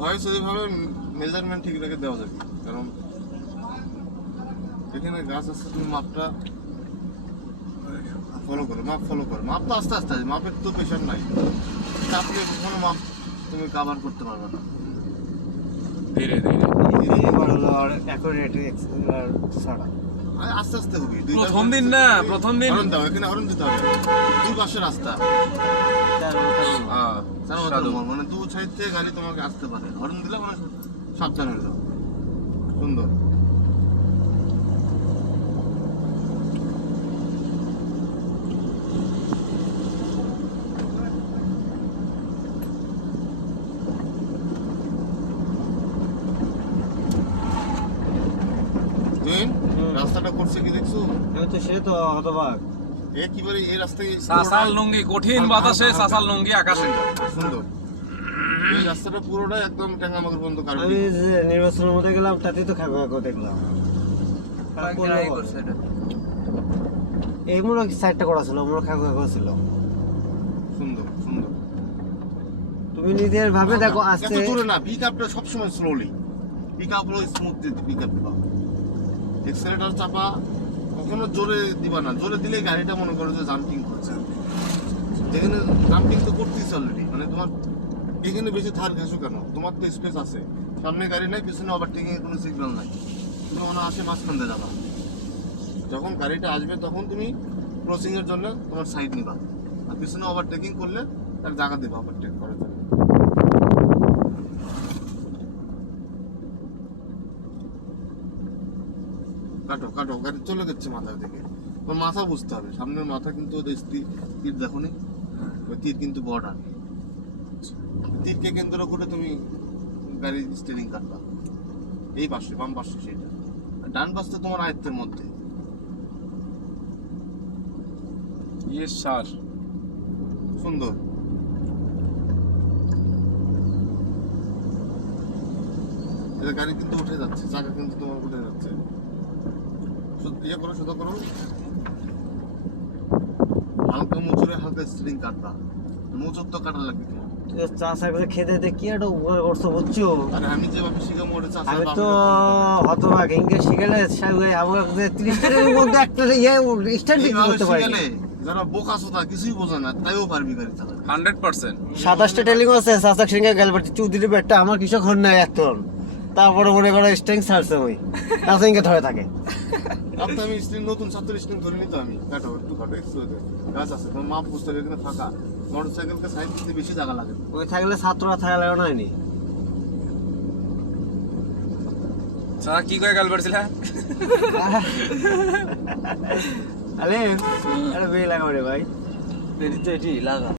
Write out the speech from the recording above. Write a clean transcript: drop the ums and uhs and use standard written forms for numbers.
Voice ওইভাবে measurement ঠিক রেখে দেওয়া যাবে, কারণ এখানে গাছ আছে, তুমি মাপটা ফলো করো, মাপ তো আস্তে আস্তে, মাপের তো প্রেশার নাই, চাপলে কোনো মাপ তুমি কাভার করতে পারবে না। ধীরে ধীরে এবার হলো আর অ্যাকুরেট এক্সেলার ছাড়া আস্তে আস্তে হবে। প্রথম দিন না, প্রথম দিন হরন দাও, এখানে হরন দিতে হবে। দুই পাশে রাস্তা, মানে দু সাইড থেকে গাড়ি তোমাকে আসতে পারে, হরন দিলে মানে সাবধান হয়ে যাও। সুন্দর। রাস্তাটা করছে কি দেখছো? সে তো হতবাক একেবারে এই রাস্তায় সাসাল লুঙ্গি, কঠিন বাতাসে সাসাল লুঙ্গি আকাশে। সুন্দর। এই রাস্তাটা পুরোটাই একদম টাঙ্গামাগুর পর্যন্ত কাটবে। আমি যে নির্বাচনের মধ্যে গেলাম তাতে তো খাগো দেখলাম। এই মনে সাইডটা করা ছিল, আমরা খাগো ছিল। সুন্দর সুন্দর। তুমি নিজের ভাবে দেখো, আজকে এত জোরে না, পিকআপটা সব সময় স্লোলি, পিকআপ হলো স্মুথ পিকআপ দিবা। এক্সেলেটর চাপা কখনো জোরে দিবা না, জোরে দিলেই গাড়িটা মনে করো যে জাম্পিং করছে, যেখানে জাম্পিং তো করতেইছ অলরেডি। মানে তোমার এখানে বেশি ধার ঘাসো কেন, তোমার তো স্পেস আছে, সামনে গাড়ি নাই, পিছনে ওভারটেকিং এর কোনো সিগন্যাল নাই, তুমি মনে আসে মাঝখান দিয়ে যাবা। যখন গাড়িটা আসবে তখন তুমি ক্রসিং এর জন্য তোমার সাইড নিবা, আর পিছনে ওভারটেকিং করলে তার জায়গা দিবা ওভারটেক করার জন্য। কাটো কাটো, গাড়ি চলে যাচ্ছে মাথার দিকে, তোমার মাথা বুঝতে হবে, সামনের মাথা কিন্তু তীর দেখো নি, ওই তীর কিন্তু বর্ডার, তীরকে কেন্দ্র করে তুমি গাড়ির স্টিয়ারিং কাটবা। এই পাশে বাম পাশে সেটা, ডান পাশে তোমার আয়ত্তের মধ্যে। Yes sir. সুন্দর। এটা গাড়ি কিন্তু উঠে যাচ্ছে, চাকা কিন্তু তোমার উঠে যাচ্ছে। ইয়ে করো, সোজা করো, হালকা মুচুরে হালকা স্টিয়ারিং কাটবা, মুচুর তো কাটা লাগবে তোমার। চা সাইকেল খেতে দে কি একটা উপকার করছো বুঝছো? আরে আমি যেভাবে শিখাবো ওটা চাষা আমি তো হতবাক, ইংলিশ শিখেলে আমার 30 টাকার মধ্যে একটা স্ট্যান্ডিং করতে পারি। যারা বোকা সোতা কিছুই বোঝে না তাইও পারবি গাড়ি চালাতে 100%। 27টা টেলিং আছে চাচার সঙ্গে গেলবাটি চৌধুরী বেটটা আমার কৃষক হন না এত, তারপরে মনে করো স্ট্যান্ডিং ছাড়ছে ওই চাচাকে ধরে থাকে। আপনি আমি স্ট্রিং নতুন ছাত্র স্ট্রিং ধরে নিতে, আমি কাটো একটু কাটো একটু গাছ আছে তোমার মাপ বুঝতে হবে, এখানে ফাঁকা, মোটরসাইকেলকে সাইড দিতে বেশি জায়গা লাগে। ওই থাকলে ছাত্ররা থাকা লাগে নাইনি। স্যার কি করে গাল পারছিলা? আরে আরে বে লাগাও রে ভাই, বেরিয়ে তো এটি লাগা।